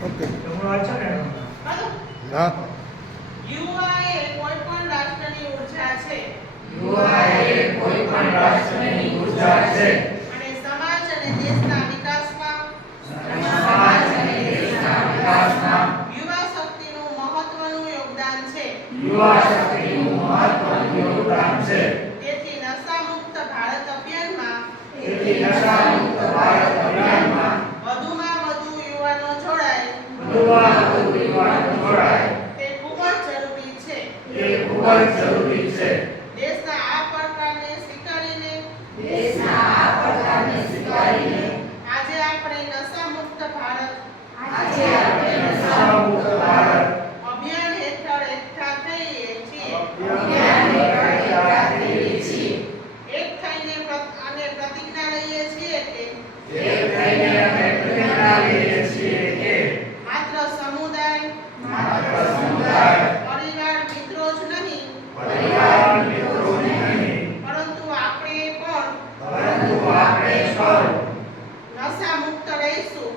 Okay તમારો આ છે ને હા યુવા એ કોઈ પણ રાષ્ટ્રની ઊર્જા છે. યુવા એ કોઈ પણ રાષ્ટ્રની ઊર્જા છે અને સમાજ અને દેશના વિકાસમાં સમાજ અને દેશના વિકાસમાં યુવા શક્તિનું મહત્વનું યોગદાન છે. યુવા શક્તિનું મહત્વનું યોગદાન છે. તેથી નશામુક્ત ભારત અભિયાનમાં તેથી નશામુક્ત ભારત અભિયાનમાં વધુમાં વધુ યુવાનો જોડાય વધુમાં વધુ યુવાનો જોડાય તે ખૂબ જ જરૂરી છે. તે ખૂબ જ જરૂરી છે. દેશના આ પડકારને સ્વીકારીને આજે આપણે નશામુક્ત ભારત નશામુક્ત ભારત અભિયાન હેઠળ એકઠા થઈએ છીએ. એક થઈને અને પ્રતિજ્ઞા લઈએ છીએ કે માત્ર સમુદાય પરિવાર મિત્રો જ નહીં પરંતુ આપણે પણ નશા મુક્ત રહીશું.